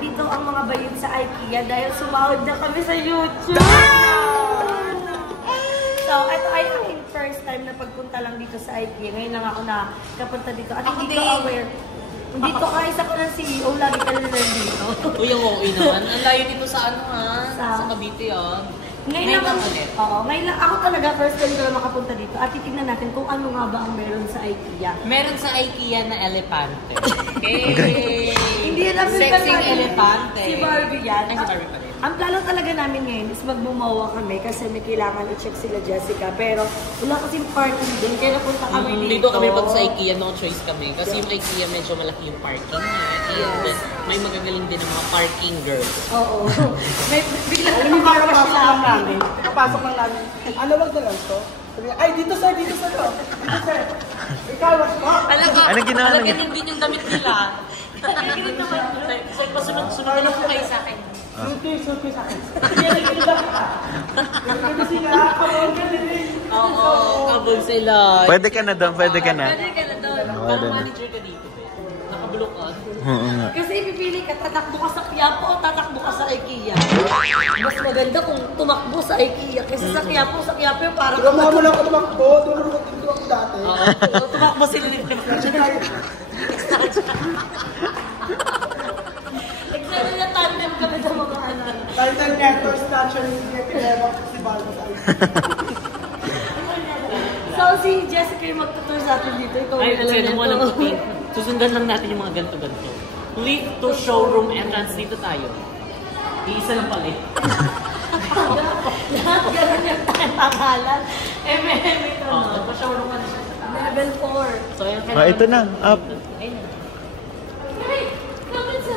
nandito ang mga bayid sa IKEA dahil sumahod na kami sa YouTube. So, ito ay aking first time na pagpunta lang dito sa IKEA. Ngayon lang ako nakapunta dito. At hindi ko aware. Dito ka, isa ko ng CEO, lagi ka na dito. Uy, ang okay naman. Ang layo dito sa ano ha? Sa Cavite ah. Ngayon lang ulit. Oo, ngayon lang. Ako talaga first time ko lang makapunta dito. At titignan natin kung ano nga ba ang meron sa IKEA. Meron sa IKEA na elepante. Okay. Hindi yan namin Sexy elepante. Si Barbie yan. Ay, si Barbie pa rin. Ang plano talaga namin ngayon is magbumawa kami kasi may kailangan i-check sila Jessica. Pero wala kasing parking din, kaya napunta kami dito. Dito kami pag sa IKEA, no choice kami. Kasi yung IKEA medyo malaki yung parking niya. And may magagaling din ang mga parking girls. Oo. May biglang Papasok lang namin. Papasok lang namin. Ano wag na lang to? Ay, dito sir, dito sir. Dito sir. Ikaw, wag mo. Anong ginawa niya? Ganyan din yung damit nila. Ganyan naman. So, pasunod-sunod na lang po kayo sa akin. Sulti sa akin. Kasi nakakabog ka din. Oo, kabog sila. Pwede ka na doon, pwede ka na. Pwede ka na doon. Parang manager ka dito. Nakabulok ka. Oo nga. Kasi ipipili ka, tatakbo ka sa Quiapo o tatakbo ka sa IKEA. Mas maganda kung tumakbo sa IKEA kasi sa Quiapo yung parang... Ikaw mo lang ako tumakbo. Tulungan ko dati. Oo, tumakbo sila nito. Nagsara na tandem kami sa mga anak. Title Networks National Pinelok si Barbo sa So si Jessica yung magtutur sa atin dito. Ikaw Ay, alam kasi mo na lang to. puting. Susundan lang natin yung mga ganito-ganito. Leave to showroom entrance. Dito tayo. Iisa lang pala eh. Lahat gano'n yung pangalan. ito Oo, no? nagpa-showroom ka na siya. Level 4. So, yung Ah, ito na. Up. Ayun. Hey! Kapit sa...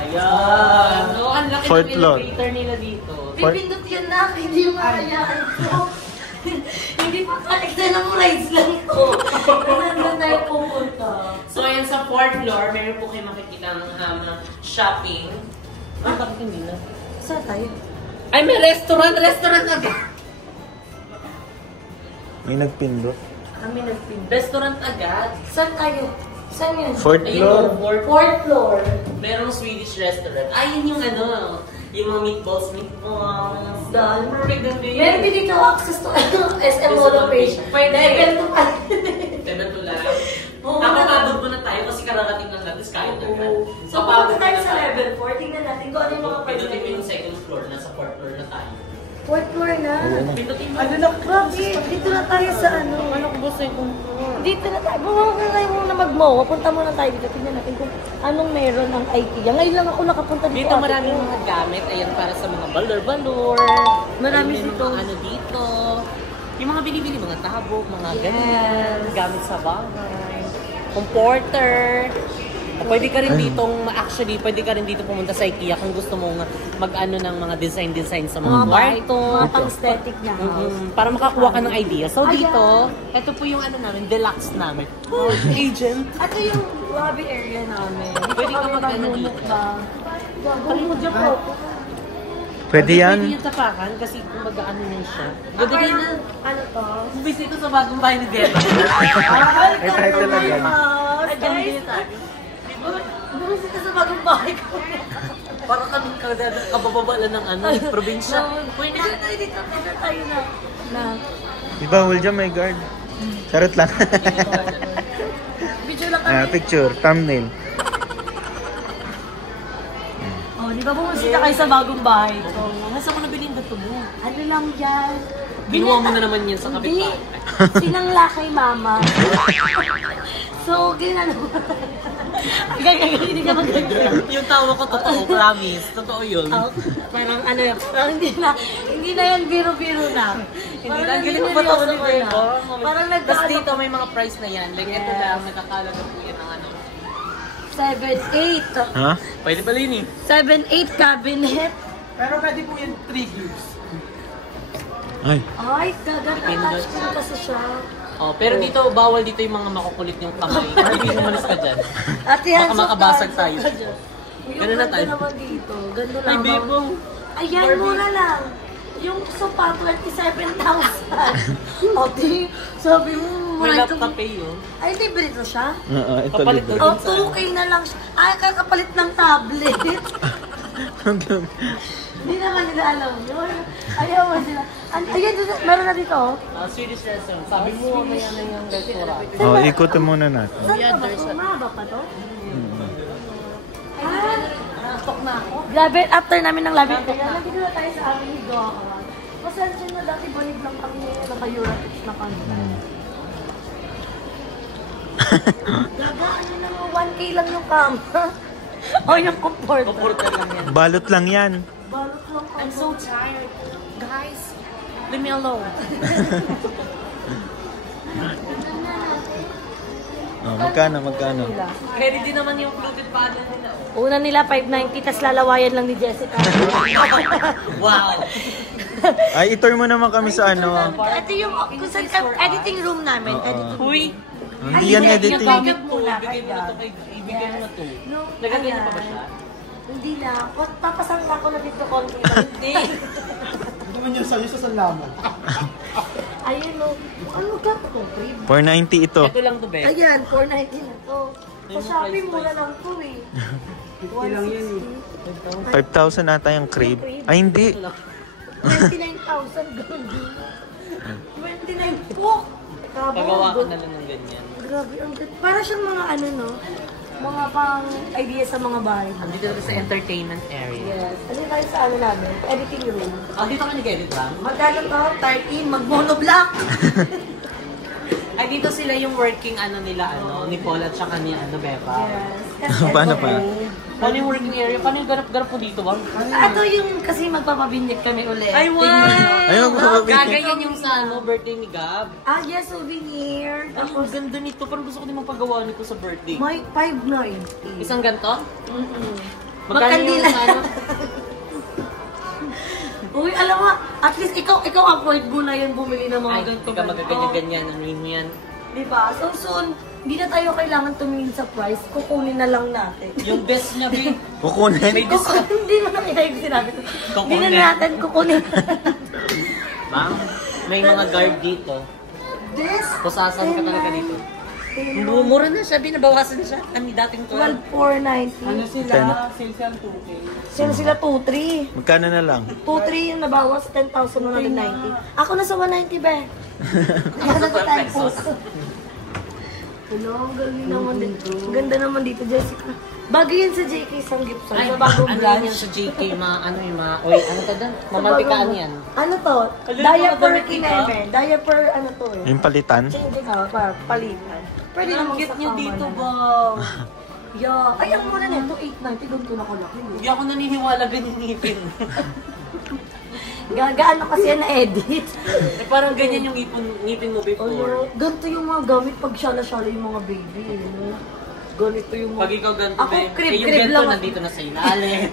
Ayan. No, ang laki Fourth ng floor. elevator nila dito. Pipindot yan na, hindi yung makayaan ko. Hindi pa connected ng rides lang to. Nandun tayo pupunta. So, ayan sa 4th floor, meron po kayo makikita ng shopping. Ay, bakit hindi na? Saan tayo? Ay, may restaurant! Restaurant agad! May nagpindot. Kami nagpindot. Restaurant agad. Saan tayo? Saan yun? Fourth floor. Ayun, 4th floor. merong Swedish restaurant. Ay, yun yung ano, yung mga meatballs. Dahil. Perfect din din. Meron din dito access to SM Mall page. Pwede. Level 2 pa. Level 2 lang. Oo. Nakapagod mo na tayo kasi kararating lang natin kaya na. So, pupunta tayo sa level 4. Tingnan natin kung ano yung mga price Pindutin mo yung na 2nd floor, nasa 4th floor na tayo. 4th floor na. Pindutin mo. Ano na? Grabe, dito na tayo sa ano. Ano ko ba sa 2nd floor? Dito na tayo. Bumama na tayo muna mag-MOA. Punta muna tayo dito. Tingnan natin kung anong meron ang IKEA. Ngayon lang ako nakapunta dito. Dito maraming mga gamit. Ayan, para sa mga balor-balor. Marami Ayun, may dito. mga ano dito. Yung mga binibili, mga tabok, mga Yes. ganyan. Gamit sa bahay. Comporter. Pwede ka rin ditong, actually, pwede ka rin dito pumunta sa IKEA kung gusto mong mag-ano ng mga design sa mga kwarto. Mga pang-aesthetic na house. Para makakuha ka ng idea. So dito, ito po yung ano namin, deluxe namin. Agent. Ito yung lobby area namin. Pwede ka mag-ano dito. Gago mo dyan po. Pwede yan. Pwede yung tapakan kasi kumbaga ano na siya. Gagawin na. Ano to? Bumbis dito sa bagong bahay ni Deba. May title na yan. Guys, bumis ito sa bagong bahay ko. Para kami kabababala ng ano, probinsya. Pwede na tayo dito. Pwede tayo na. Di ba, Hulja, may guard? Charot lang. Video lang kami. Picture, thumbnail. Oh, di ba bumisita kayo sa bagong bahay ko? Nasa mo nabiling dito mo? Ano lang yan? Binuha mo na naman yan sa Hindi. kapitbahay. Sinangla kay mama. So, ginano. Hindi ka mag-gagawin. Yung tawa ko totoo, promise. Totoo yun. Parang ano yun, parang hindi na yan biro-biro na. Hindi na, galing mo ba tawa ni Bebo? Parang Tapos dito may mga price na yan. Like ito lang, nakakalaga po yan ng ano. 7-8. Ha? Pwede pala yun eh. 7-8 cabinet. Pero pwede po yung 3 views. Ay. Ay, gagat-attach ko kasi siya. Oh, pero dito, bawal dito yung mga makukulit yung kamay. Hindi umalis ka dyan. Ate Hans, Baka makabasag tayo. Yung Ganun na ganda tayo. naman dito. Ganda Ay, lang. Bebo. Ayan, Barbie. mura lang. Yung sopa, 27,000. Okay, sabi mo, May mahal laptop pay yun. Ay, libre to siya? Oo, ito Kapalit libre. Oh, 2K na lang siya. Ay, kakapalit ng tablet. Hindi naman nila alam yun. Ayaw mo sila. Ayan, meron na dito. Swedish restaurant. Sabi mo, may ano yung restaurant. Oh, ikutin muna natin. Saan ka ba? Mahaba pa to? Nastok na ako. Grabe, after namin ng labi kaya, nandito na tayo sa aming higawan. Pasensya na dati banib lang kami ngayon, naka-Euratics na kami. Gagaan nyo na 1K lang yung camera. O yung comfort. Comforter lang yan. Balot lang yan. Balot lang I'm so tired. Guys, leave me alone. Oh, magkano? Ready din naman yung fluted panel nila. Una nila 590, tas lalawayan lang ni Jessica. Wow! Ay, itour mo naman kami sa ano. Ito yung kung saan editing room namin. Editing. Uy! Hindi yan Yung editing. gamit mo, Muna, bigay mo na to kay ibigay mo na to. No, Nagagay na pa ba ayan. siya? Hindi na. Papasang ako na dito konti lang. Hindi! Ito man yung sa'yo sa salamat. Ayun no. Ano ka ito? 490 ito. Ito lang to, Beth. Ayan, 490 na to. Sa Shopee mura lang to eh. 50 lang yun eh. 5,000 ata yung crib. Ay, hindi. 29,000 ganun. 29 po. Pagawa ka na lang ng ganyan. Grabe, ang ganda. Para siyang mga ano no? Mga pang idea sa mga bahay. Andito na sa entertainment area. Yes. Ano tayo sa ano namin? Editing room. Ah, dito ka nag-edit ba? Magkano to? 13, mag-monoblock. Ay, dito sila yung working ano nila, ano, ni Paul at saka ni ano, Beba. Yes. Kasi Paano ito, pa? Paano yung working area? Paano yung garap-garap mo dito, ba? Ito yung kasi magpapabinyag kami ulit. Ay, wow! Ay, magpapabinyag. Gaganyan yung sa ano, birthday ni Gab. Ah, yes, souvenir. Ay, ang ganda nito. Parang gusto ko din magpagawa nito sa birthday. May 590. Isang ganto? Magkano Magkandila. yung sa ano? Uy, alam mo, at least ikaw avoid mo na yun bumili ng mga Ay, ganito. hindi ka magaganyan-ganyan. Ano yun yan? Diba? So soon, hindi na tayo kailangan tumingin sa price. Kukunin na lang natin. Yung best niya, babe. Kukunin. May discount. Hindi mo nakita yung sinabi ko. Hindi na Kukunin. natin kukunin. Bang, may mga guard dito. This? Pusasan ka talaga dito. Mura na siya, binabawasan siya. Ang dating 12,490. Ano sila? Sales yan 2K. Sino sila 2,300? Magkano na lang? 2,300 yung nabawas, 10,190. Ako na sa 190 ba? Ako na sa 10 puso. Hello, ang galing naman dito. Ang ganda naman dito, Jessica. Bagay yan sa JK Sang Gibson. Ay, Sa bagong ano branch. yan sa JK, ano yung mga, oy, ano to doon? Mamantikaan yan. Ano to? Alin, Diaper mga damit kineme. Diaper ano to eh. Yung palitan? Change ka, palitan. Pwede Ang namang cute sa niya kama dito, na. ba? Yeah. Ay, ang muna nito, 890. Ganito na kalaki. Hindi ako naniniwala ganyan ngipin. Gaano kasi yan na-edit. Eh, parang ganyan yung ngipin mo before. Ganito yung mga gamit pag syala-syala yung mga baby. Ganito yung mga... Pag ikaw ganito, Ako, eh, crib yung ganito lang. nandito na sa ilalim.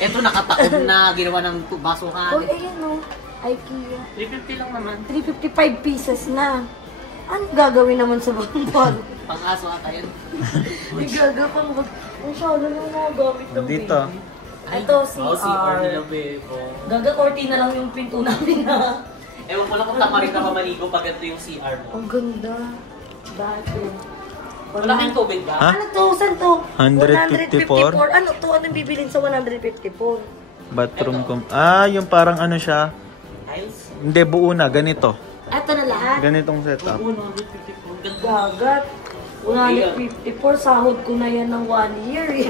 Ito nakataob na, ginawa ng basuhan. Uy, ayan no. IKEA. 350 lang naman. 355 pieces na. Ano gagawin naman sa bambal? Pang-aso ata yun. May gagawin pang... Ang syala ng mga gamit ng Dito. baby. Ito, Oh, CR nila, CR. bebo. Gaga-cortina lang yung pinto namin ha. Ewan ko lang kung tama rin ka mamaligo pag ito yung CR mo. Ang ganda. Dati. Wala kayong tubig ba? Ha? Ano to? Saan to? 154? 154. Ano to? Anong bibilin sa 154? Bathroom Ah, yung parang ano siya. Tiles? Hindi, buo na. Ganito. Ito na lahat. Ganitong setup. Oo, 154. Ganda. Gagat. 154. Sahod ko na yan ng 1 year eh.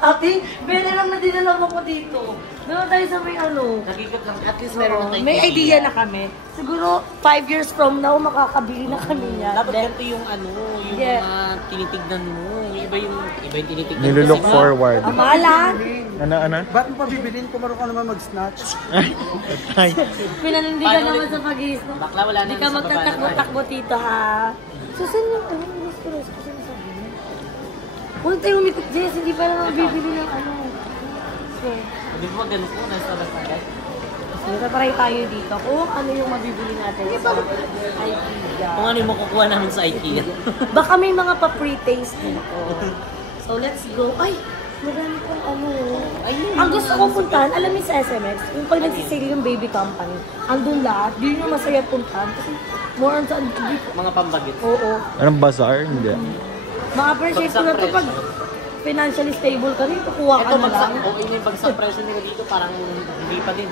Ate, meron lang na dinala ko dito. Meron tayo sa may ano. Nakikita lang, at least meron na tayong May idea na kami. Siguro 5 years from now, makakabili na kami niya. Dapat ganito yung ano, yung Yeah. mga tinitignan mo. Yung iba yung tinitignan Nilulook kasi forward. Amala. Ano? Ba't mo pa bibilin kung marunong ka naman mag-snatch? Ay. Pinanindigan naman sa pag-iis. No? Bakla, wala Hindi na ka sa baba. magtatakbo-takbo dito ha. So, saan yung ano? Restaurant ko saan sabihin? Huwag tayo umikot, Jess. Hindi pa naman bibili ng ano. So, Hindi mo ganun po, nasa agad. try tayo dito kung ano yung mabibili natin sa IKEA. Kung ano yung makukuha namin sa IKEA. Baka may mga pa-pre-taste dito. So, let's go. Ay! Marami pong ano. Ayun. Ang gusto ko puntahan, alam mo sa SMX, yung pag nagsisale yung baby company, andun lahat, di nyo masaya puntahan. Kasi more on sa Mga pambagit. Oo. Anong bazaar? Hindi. Maka-appreciate ko na ito pag financially stable ka rin, kukuha ka Ito, na bagsak. lang. O, yun yung bagsak presyo nila dito, parang hindi pa din.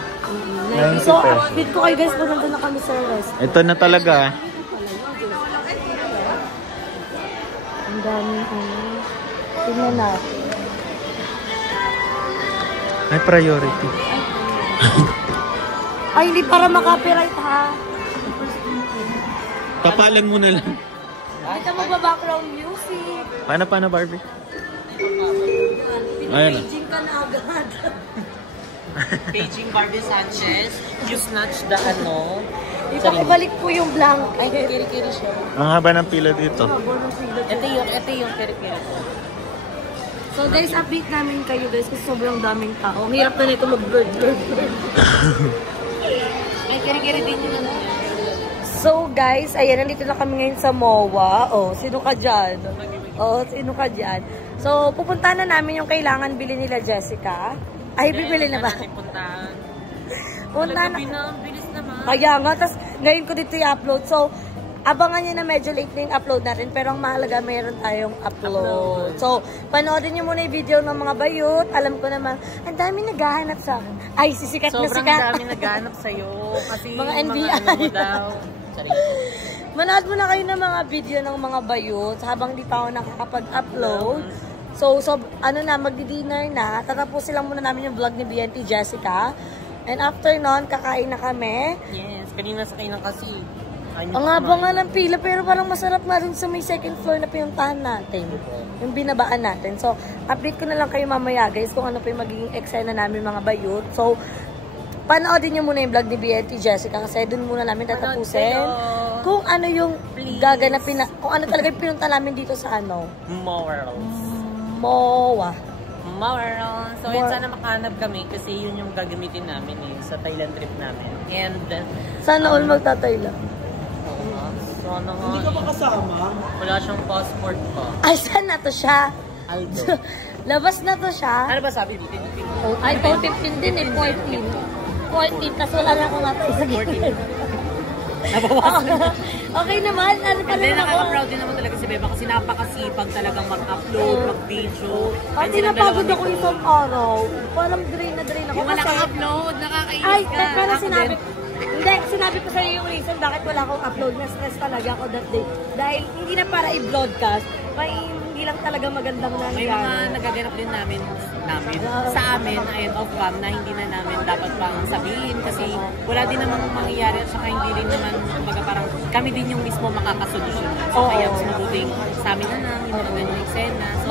So, update ko kayo guys, kung nandun na kami sa rest. Ito na talaga. Ang daming ano. Tingnan natin. May priority. Ay, hindi para makapiright ha. Tapalan mo na lang. Kita mo ba background music? Paano, Barbie? Ayun na. Pinagaging ka na agad. Paging Barbie Sanchez, you snatch the ano. Ipakibalik po yung blank. Ay, kiri-kiri siya. Ang haba ng pila dito. Ito yung kiri-kiri ko. So guys, update namin kayo guys kasi sobrang daming tao. Ang hirap na nito mag-blur. Ay, kiri-kiri din yung ano. So guys, ayan, nandito na kami ngayon sa MOA. Oh, sino ka dyan? Oh, sino ka dyan? So, pupunta na namin yung kailangan bilhin nila Jessica. Ay, bibili na ba? Puntahan. Punta na. Bilis naman. Kaya nga, tas ngayon ko dito i-upload. So, abangan nyo na medyo late na yung upload natin. Pero ang mahalaga, mayroon tayong upload. So, panoorin nyo muna yung video ng mga bayot. Alam ko naman, ang dami naghahanap sa akin. Ay, sisikat na sikat. Sobrang dami naghahanap sa'yo. Kasi Mga yung NBI. ano mo daw. Sorry. Manood muna kayo ng mga video ng mga bayot habang di pa ako nakakapag-upload. So, ano na, magdi-dinner na. Tatapusin lang muna namin yung vlog ni BNT Jessica. And after nun, kakain na kami. Yes, kanina sa kayo ng kasi. Ang haba nga ng pila, pero parang masarap nga rin sa may second floor na pinuntahan natin. Yung binabaan natin. So, update ko na lang kayo mamaya guys kung ano pa yung magiging eksena namin mga bayot. So, panoodin nyo muna yung vlog ni BNT Jessica kasi dun muna namin tatapusin kung ano yung gaganapin na, kung ano talaga yung pinunta namin dito sa ano. MOA. So, yun sana makahanap kami kasi yun yung gagamitin namin sa Thailand trip namin. And, Sana all magtatay lang. sana nga. Hindi ka ba kasama? Wala siyang passport pa. Ay, saan na to siya? Aldo. Labas na to siya. Ano ba sabi? 15? Ay, 15 din eh, 14. 14, tas wala na akong natay sa gilid. Nabawasan. Okay naman, ano pa And then, naman ako? nakaka-proud din naman talaga si Beba kasi napakasipag talagang mag-upload, mag-video. At napagod ako isang araw. Parang drain na drain ako. Yung wala kang upload, nakakainis Ay, ka. pero Ako sinabi, din. hindi, sinabi ko sa'yo yung reason bakit wala akong upload. Na-stress talaga ako that day. Dahil hindi na para i-broadcast, may hindi lang talaga magandang May mga nangyari. nagaganap din namin sa amin ayun off cam na hindi na namin dapat pang sabihin kasi wala din namang mangyayari at saka hindi rin naman kumbaga parang kami din yung mismo makakasolusyon. So Oo. kaya mas mabuting sa amin na lang, hindi na ganyan eksena. So,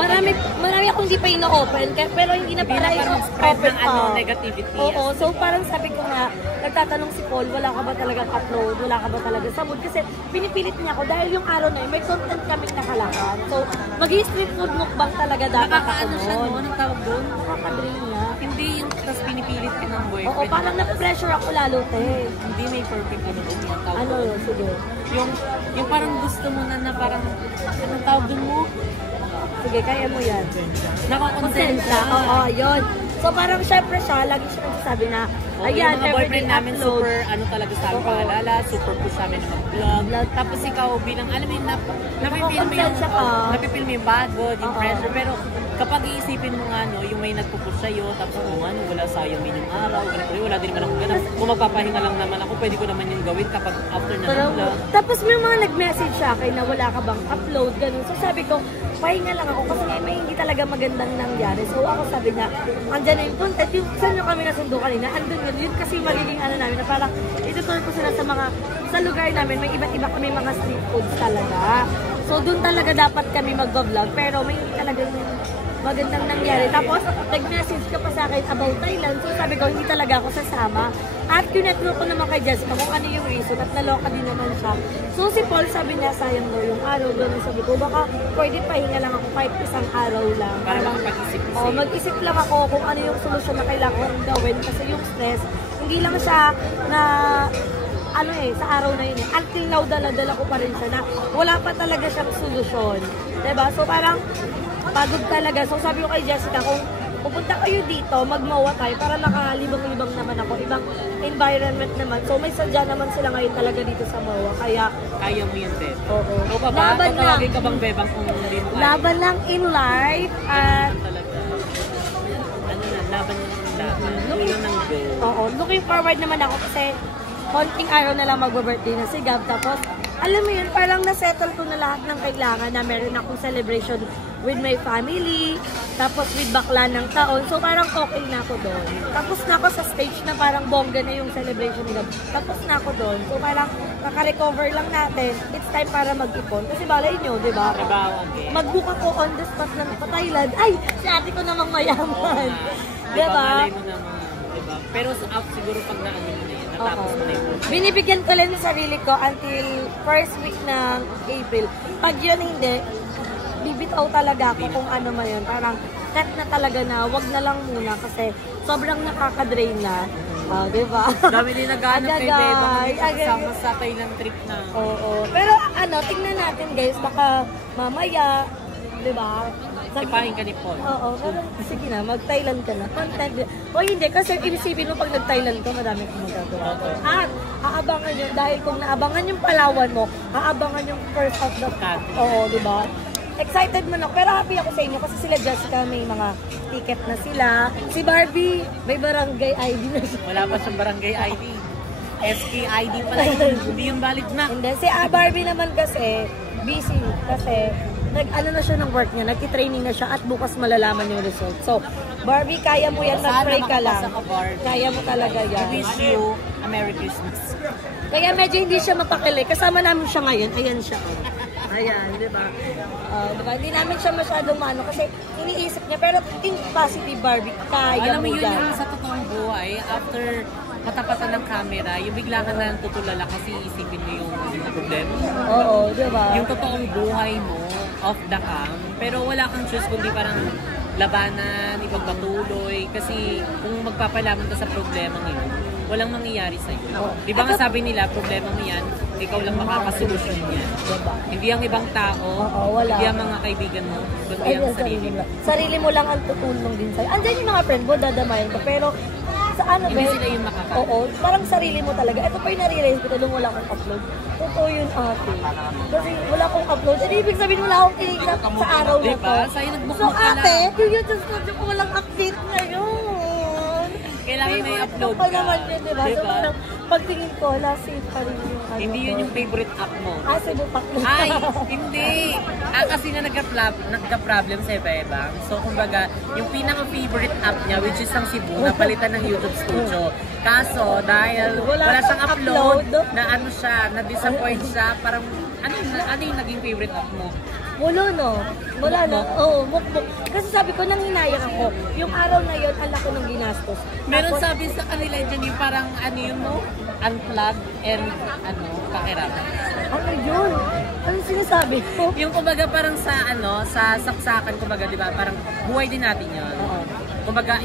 Marami akong hindi pa ino-open, pero hindi na para parang spread i-open ng ano, negativity. Oo, so parang sabi ko nga, nagtatanong si Paul, wala ka ba talagang upload? Wala ka ba talaga sa mood? Kasi pinipilit niya ako dahil yung araw na yun, may content kaming nakalakan. So, mag-street food mukbang talaga dapat ako Nakakaano siya nun. no? Anong tawag doon? Nakaka-drain niya. Hindi yung tapos pinipilit ka ng boyfriend. Oo, parang na-pressure ako lalo, te. Hindi may perfect ano doon yung tawag. Ano, sige. Yung parang gusto mo na parang anong tawag doon mo? Sige, kaya mo yan. Nakakonsensya. Oo, yun. So parang syempre siya, lagi siya nagsasabi na, Ayan, yung mga boyfriend everyday namin upload. super, ano talaga sa amin Oo. paalala, super push namin na mag-vlog. Tapos ikaw bilang, alam mo yun, napipil mo yung, Nakakonsensya ka. napipil mo yung pagod, yung Oo. pressure, pero kapag iisipin mo nga, no, yung may nagpupush sa'yo, tapos kung ano, wala sayang din yung araw, ganito, wala din naman ako ganun. Kung magpapahinga lang naman ako, pwede ko naman yung gawin kapag after na ng vlog. Tapos may mga nag-message sa akin na wala ka bang upload, ganun. So sabi ko, pahinga lang ako kasi may hindi talaga magandang nangyari. So ako sabi niya, andyan na yung content, yung saan nyo kami nasundo kanina, andun yun kasi magiging ano namin na parang itutur ko sila sa lugar namin, may iba't iba kami mga street foods talaga. So doon talaga dapat kami mag-vlog, pero may hindi talagang magandang nangyari. Tapos, nag-message ka pa sa akin about Thailand. So, sabi ko, hindi talaga ako sasama. At kinetro ko naman kay Jessica kung ano yung reason at naloka din naman siya. So, si Paul sabi niya, sayang daw yung araw. Ganun sabi ko, baka pwede pahinga lang ako kahit isang araw lang. Para makapag-isip-isip. Oh, mag-isip lang ako kung ano yung solusyon na kailangan kong gawin. Kasi yung stress, hindi lang siya na ano sa araw na yun Until now, dala-dala ko pa rin siya na wala pa talaga siyang solusyon. Diba? So, parang pagod talaga. So sabi ko kay Jessica, kung pupunta kayo dito, magmawa tayo para makalibang-libang naman ako. Ibang environment naman. So may sadya naman sila ngayon talaga dito sa MOA. Kaya, Kaya mo yan, Beb. oo. Ikaw pa ba? Laban lang. Tatawagin ka bang Bebang kung hindi mo kaya? Laban lang in life. At Talaga. Ano na, laban lang. Looking ng go. oo, looking forward naman ako kasi konting araw na lang mag-birthday na si Gab. Tapos, alam mo yun, parang nasettle ko na lahat ng kailangan na meron akong celebration with my family, tapos with bakla ng taon. So, parang okay na ako doon. Tapos na ako sa stage na parang bongga na yung celebration nila. Tapos na ako doon. So, parang naka-recover lang natin. It's time para mag-ipon. Kasi balay nyo, di ba? Trabaho again. Mag-book ako on the spot ng Thailand. Ay, si ate ko namang mayaman. Di ba? Malay mo naman. Diba? Pero sa up siguro pag naano mo na yan, natapos mo na yun. Binibigyan ko lang yung sarili ko until first week ng April. Pag yun hindi, bibitaw talaga ako kung ano man yun. Parang cut na talaga na, wag na lang muna kasi sobrang nakaka-drain na. Diba? Dami din naghanap kay Bebang Agagay, kasama sa Thailand trip na. Oo. Pero ano, tingnan natin guys, baka mamaya, diba? Ipahin ka ni Paul. Oo, pero sige na, mag-Thailand ka na. Content. O hindi, kasi inisipin mo pag nag-Thailand ka, madami kang magagawa. At aabangan yun, dahil kung naabangan yung Palawan mo, aabangan yung first of the Country. Oo, di ba? Excited man ako, pero happy ako sa inyo kasi sila Jessica may mga ticket na sila. Si Barbie, may barangay ID na siya. Wala pa siyang barangay ID. SK ID pala yun. Hindi yung valid na. And then, si Barbie naman kasi, busy kasi nag-ano na siya ng work niya, nagti-training na siya at bukas malalaman yung result. So, Barbie, kaya mo yan, Sana mag-pray ka lang. makapasa ka, Barbie. Kaya mo talaga I yan. wish you a Merry Christmas. Kaya medyo hindi siya mapakili. Kasama namin siya ngayon. Ayan siya. Ayan, di ba? Diba? Hindi namin siya masyadong maano kasi iniisip niya. Pero think positive, Barbie. Kaya Alam mo mo yun yan. yung sa totoong buhay, after matapatan ng camera, yung bigla ka na tutulala kasi isipin mo yung problema. Oo, di ba? Yung totoong buhay mo, off the cam, pero wala kang choice kundi parang labanan, ipagpatuloy, kasi kung magpapalaman ka sa problema ngayon, walang mangyayari sa'yo. Di ba nga sabi nila, problema mo yan, ikaw lang makakasolusyon yan. Diba? Hindi ang ibang tao, Oo, wala. hindi ang mga kaibigan mo, kundi Ay, ang sarili mo. Sarili mo lang ang tutulong din sa'yo. Andyan yung mga friend mo, dadamayan ko. Pero, sa ano Hindi ba? sila yung makaka. Oo, parang sarili mo talaga. Ito pa yung nare-realize ko, tulong wala akong upload. Totoo yun, ate. Kasi wala akong upload. And ibig sabihin wala akong kinikap sa araw na to. Diba? Sa'yo nag-book So, mo ka ate, lang. yung YouTube studio ko walang update ngayon. Kailangan may Favorite upload ko pa ka. naman yun, diba? So, Diba? parang pagtingin ko, save pa rin yung ano Hindi ko. yun yung favorite app mo. Cebu Paklo. Ay, hindi. Kasi na nagka-problem sa Bebang. So, kumbaga, yung pinaka-favorite app niya, which is ang Cebu, napalitan ng YouTube Studio. Kaso, dahil wala siyang upload, na ano siya, na-disappoint siya, parang, ano yung naging favorite app mo? Wala no. Wala no. Oo, mukmuk. Kasi sabi ko, nang hinayang ako, yung araw na yun, ala ko ng ginastos. Meron Tapos, sabi sa kanila dyan yung parang, ano yun mo? Unplug and, pakiram. ano yun? Ano sinasabi ko? Yung kumbaga parang sa sa saksakan kumbaga 'di ba? Parang buhay din natin 'yon. Kumbaga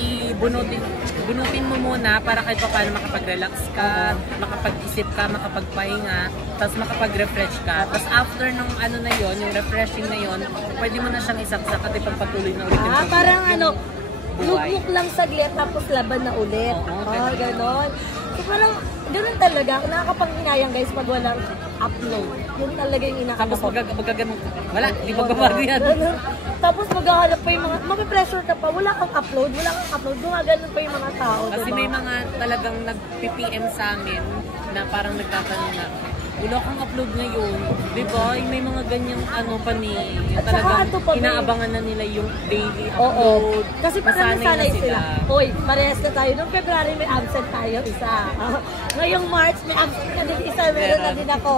bunutin mo muna para kahit paano makapag-relax ka, makapag-isip ka, makapagpahinga, tapos makapag-refresh ka. Tapos after ng na 'yon, yung refreshing na 'yon, pwede mo na siyang isaksak at ipagpatuloy na ulit yung Parang yung buhay. lugmok lang saglit, tapos laban na ulit. Oo, Ganon. So parang, ganun talaga. Nakakapanghinayang guys pag walang upload. Yun talaga yung inaano Tapos ko. magaganon. Wala, di magbabago yan. Tapos maghahanap pa yung mga, mapipressure ka pa, wala kang upload, gumaganon pa yung mga tao, Kasi diba? may mga talagang nag-PPM sa amin na parang nagtatanong na, wala kang upload ngayon. Di ba? May mga ganyang pa ni. Yung At saka talagang ato pa, may- inaabangan na nila yung daily Oo. upload. Kasi parang Nasanay nasanay na sila. Hoy, parehas na tayo. Noong February may absent tayo, isa. Ngayong March may absent na din isa. Meron na din ako.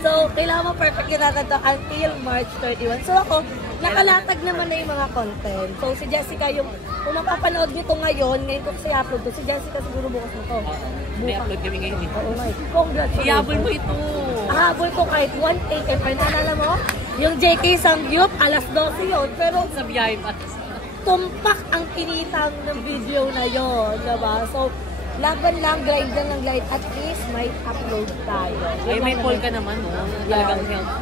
So, kailangan mo perfect yung to until March 31. So ako, nakalatag naman na yung mga content. So si Jessica yung, kung mapapanood nyo to ngayon ko kasi upload to, si Jessica siguro bukas mo to. May upload kami ngayon. Oo nga. Congratulations. Ihabol mo ito. Habol ko kahit 1 AM. Naalala mo? Yung JK Samgyup, alas 12 yun. Pero Sa biyahe pa. tumpak ang kinitang ng video na yon, diba? So, laban lang, grind lang ng grind. At least may upload tayo. Ay, Yun may lang poll naman. ka naman, no? Talagang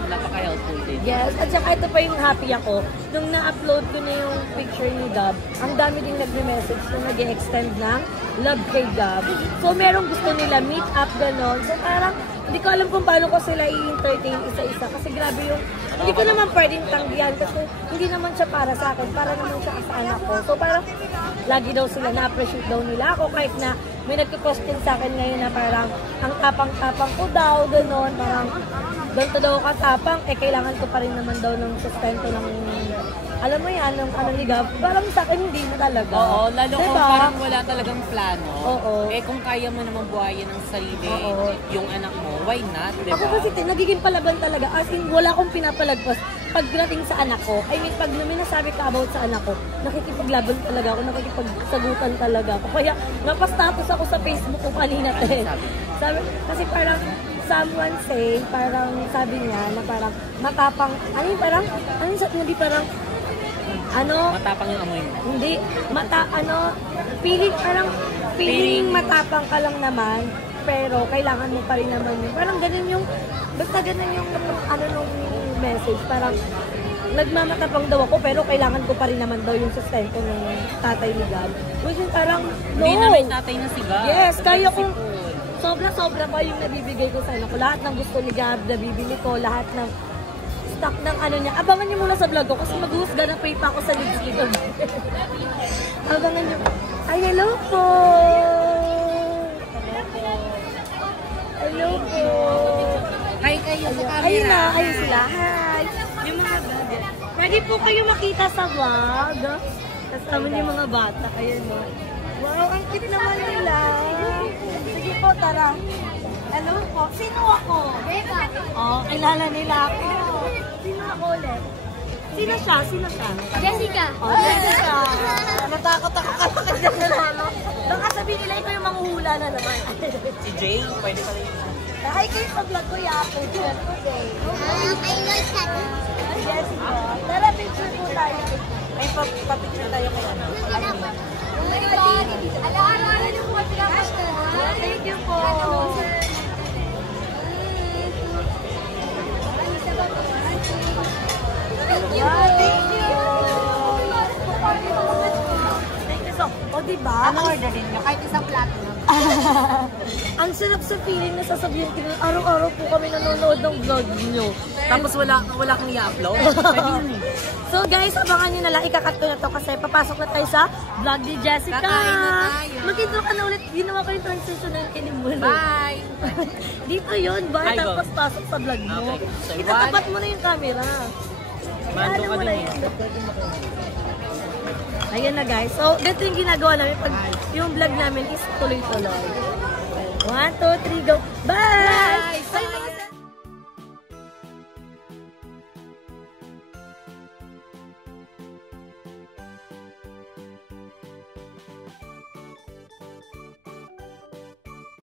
napaka-helpful din. Yes, at saka ito pa yung happy ako. Nung na-upload ko na yung picture ni Gab, ang dami din nagme-message na nag-extend ng love kay Gab. So, merong gusto nila meet up, gano'n. So, parang, hindi ko alam kung paano ko sila i-entertain isa-isa. Kasi grabe yung, hindi ko naman pwedeng tanggihan kasi hindi naman siya para sa akin. Para naman siya sa anak ko. So, parang, lagi daw sila na-appreciate daw nila ako. Kahit na may nagka-question sa akin ngayon na parang, ang tapang-tapang ko daw, gano'n. Parang, ganito daw katapang, kailangan ko pa rin naman daw ng sustento ng, alam mo yan, ng ano ni Gab, parang sa akin hindi na talaga. Oo, lalo kung Diba? parang wala talagang plano. Oo. Eh kung kaya mo naman buhayin ng sarili, Oo. yung anak mo, why not, diba? Ako kasi nagiging palaban talaga, as in wala akong pinapalagpas. Pagdating sa anak ko, I mean, pag may nasabi ka about sa anak ko, nakikipaglaban talaga ako, nakikipagsagutan talaga ako. Kaya napastatus ako sa Facebook ko kanina din. Sabi, kasi parang, someone say, parang sabi niya na parang matapang, hindi parang, Matapang yung amoy mo. hindi, feeling matapang ka lang naman, pero kailangan mo pa rin naman yun. Parang ganun yung, basta ganun yung, nung message, parang, nagmamatapang daw ako, pero kailangan ko pa rin naman daw yung sustento ng tatay ni Gab. Which is parang, no! Hindi na may tatay na si Gab. Yes, kaya kong, sobra-sobra pa yung nabibigay ko sa anak ko. Lahat ng gusto ni Gab, nabibili ko, lahat ng stock ng ano niya. Abangan niyo muna sa vlog ko kasi mag-husga na pa ako sa lids nito. Abangan niyo. Ay, hello po! Hello po! Hi kayo sa camera. Ayun na, ayun sila. Hi! Yung mga bata. Pwede po kayo makita sa vlog. Kasama niyo yung mga bata. Ayun mo. Wow, ang cute naman nila. Sige po, tara. Hello po. Sino ako? Oh, kilala nila ako. Sino ako ulit? Sino siya? Sino siya? Jessica. Oh, Jessica. Natakot ako kalakad na nalalo. Baka sabihin nila ikaw yung manghuhula na naman. Si Jay, pwede pa rin. Hi kayo sa vlog ko, Yapo. I like that. Jessica. Tara, picture po tayo. Ay, pa-picture tayo kay ano. Oh my God. Ala-ala niyo po sila. Thank you po. Thank you. Thank you so. O, diba? Ano orderin niyo? Kahit isang plato lang. Ang sarap sa feeling na sasabihin ko na araw-araw po kami nanonood ng vlog nyo. Tapos wala kang i-upload. Pwede yun eh. So guys, abangan nyo na lang. Ikakat ko na to kasi papasok na tayo sa vlog ni Jessica. Kakain na tayo. Mag-intro ka na ulit. Ginawa ko yung transition na yung kinimula. Bye! Dito yun, bye. Ay, go. Tapos pasok sa vlog mo. Okay. So, Itatapat mo na yung camera. Mando ka Mo dun na eh. yun. Ayan na guys. So, ganito yung ginagawa namin pag yung vlog namin is tuloy-tuloy. 1, 2, 3, go. Bye! Bye!